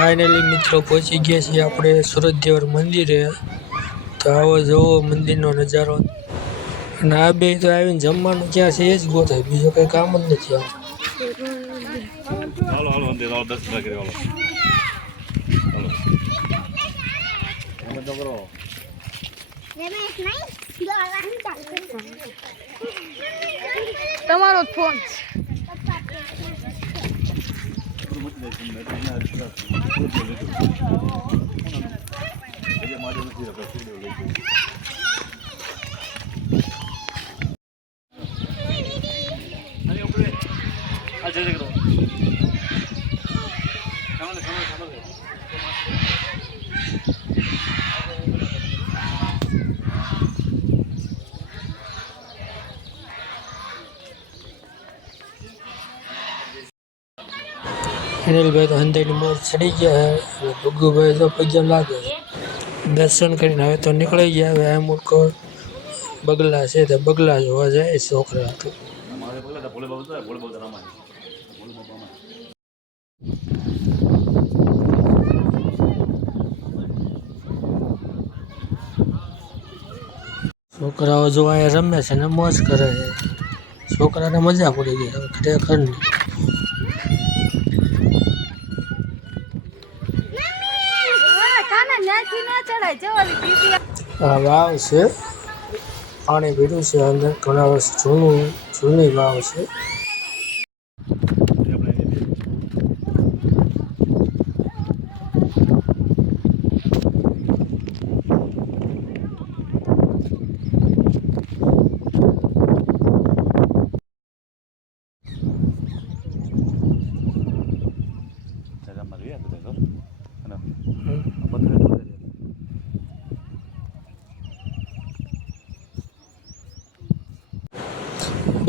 Finally મિત્રો પહોંચી ગયા છીએ આપણે સુરતદેવર મંદિરે। તો આવો જોવો મંદિરનો નજારો। અને આ બે તો આવીને જમવાનું ક્યાં છે એ જ ગોતાય, બીજું કંઈ કામ જ નથી આમ। હાલો હાલો મંદિર હાલો, 10 વાગે હાલો હાલો તો કરો। તમારો ફોન અનિલભાઈ તો હંધાઈની મોર ચડી ગયા છે અને ભગ્ગુભાઈ તો પગે લાગે છે। દર્શન કરીને હવે તો નીકળી ગયા। હવે આ મૂર્ખો બગલા છે તો બગલા જોવા જાય છોકરા તો। છોકરાઓ જો અહીંયા રમે છે ને મોજ કરે છે। છોકરાને મજા પડી ગઈ હવે ખરેખર નહીં। આ વાવ છે, પાણી ભીડું છે અંદર, ઘણા વર્ષ જૂની વાવ છે।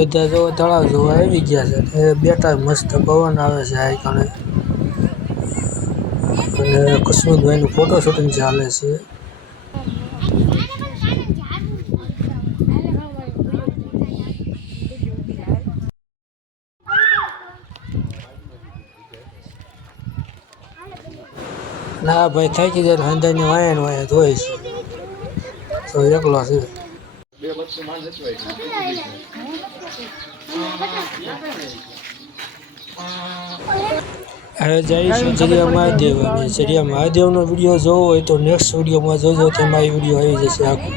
બધા જો તળાવ જોવા આવી ગયા છે, બેઠા મસ્ત પવન આવે છે આ કણે, અને કુસુમભાઈનું ફોટો શૂટિંગ ચાલે છે। ના ભાઈ થાકી જાય હંધાઈની વાયા ધોઈ છે તો એકલો છે। હવે જઈશું જરિયા મહાદેવ, અને જરિયા મહાદેવનો વિડીયો જોવો હોય તો નેક્સ્ટ વિડીયોમાં જોજો, તેમાં એ વિડીયો આવી જશે આખો।